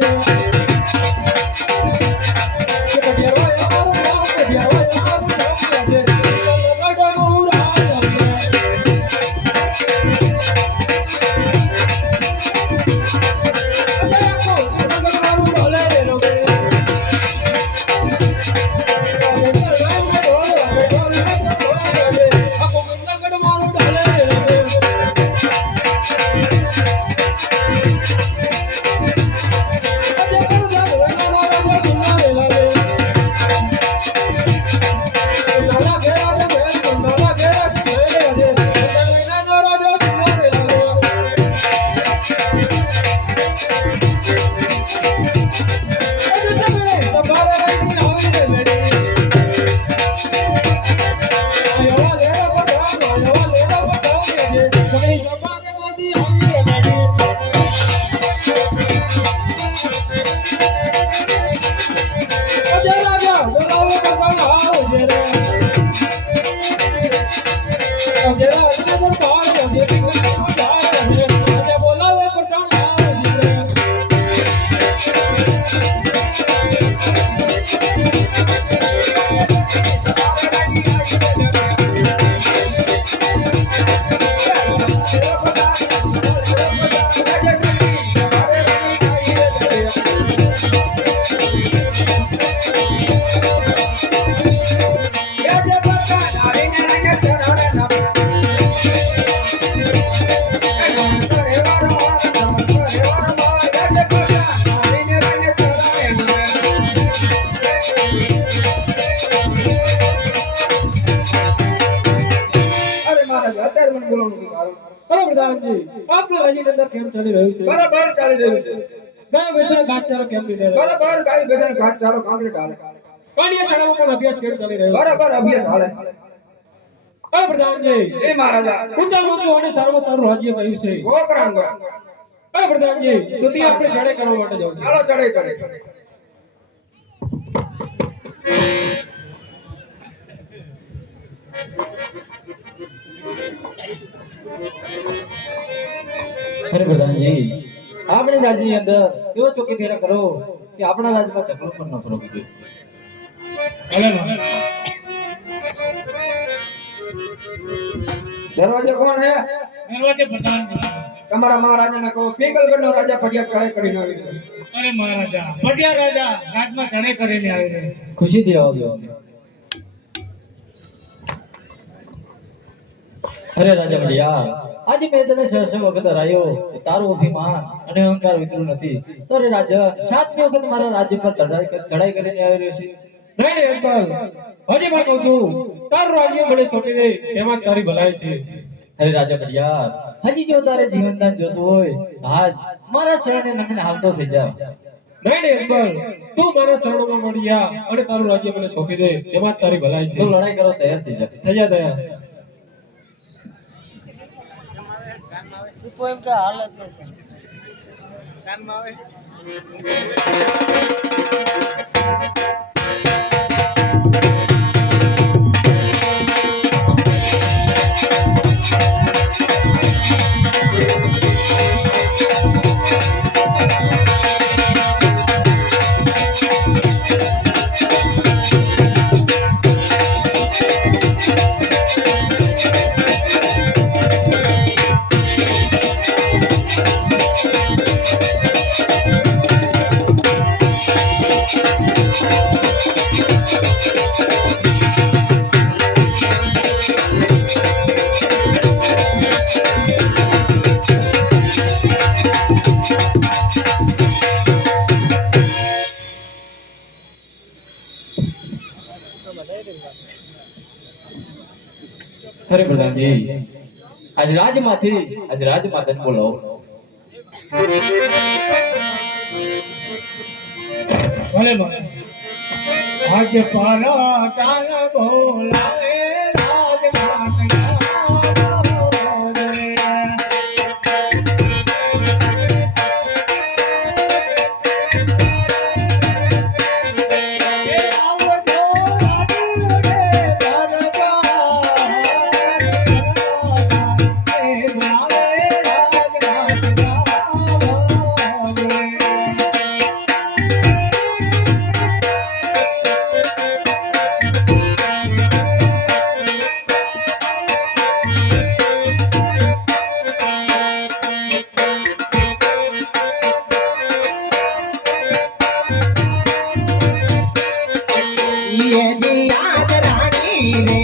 はい。અરે મહારાજ ચાલી રહ્યું છે બરાબર ચાલી રહ્યું છે ગાય ભેંસના ઘાસચારો કેમ થઈ રહ્યો છે બરાબર ગાય ભેંસનો ઘાસ ચાલો કાંકરેટ હાલે કાંડિયા શાળામાં પણ અભ્યાસ કેવો ચાલી રહ્યો? બરાબર અભ્યાસ હાલે. અરે પ્રધાનજી એ મહારાજા. ઊંચા ઊંચું અને સારામાં સારું રાજ્ય કહ્યું છે. ગોકરાંગ અરે પ્રધાનજી તો તે આપણે ચડે કરવા માટે જવું છે. ચાલો ચડે ચડે. અરે પ્રધાનજી આપણે રાજ્યની અંદર એવો ચોકી ફેરા કરો કે આપણા રાજ્યમાં ચકલો પણ ન ફરવું જોઈએ. દરવાજો કોણ હે દરવાજે પ્રધાનજી તમારા મહારાજાને કહો પિંગલગઢનો રાજા ફરિયાદ ચડે કરીને આવી છે. અરે મહારાજા પટિયા રાજા રાજમાં ચડે કરીને આવી રહ્યો ખુશી થી આવજો અરે રાજા ભડિયા આજે મેં તને સહસ વખત હરાયો તારું અભિમાન અને અહંકાર વિતરું નથી. તો અરે રાજા સાતમી વખત મારા રાજ્ય પર ચડાઈ ચડાઈ કરીને આવી રહ્યો છે. નહીં રે અંકલ. હજી ભાગો છું. તારું રાજ્ય ભલે છોડી દે. એમાં તારી ભલાઈ છે. અરે રાજા ભૈયા હજી જો તારે જીવનદાન જોતું હોય આજ મારા શરણે નમીને હાલતો થઈ જા. નહીં રે અંકલ. તું મારા શરણોમાં મળી જા અને તારું રાજ્ય મને છોડી દે. એમાં તારી ભલાઈ છે. તું લડાઈ કરો તૈયાર થઈ જા. થઈ જા તૈયાર. તું કોઈ કાનમાં આવે. અરે પ્રધાનજી આજ રાજમાંથી આજ રાજમાતાને બોલાવો ભલે ભલે. આજ પારા કાલ બોલાવે. દિયાદ રાણી રે,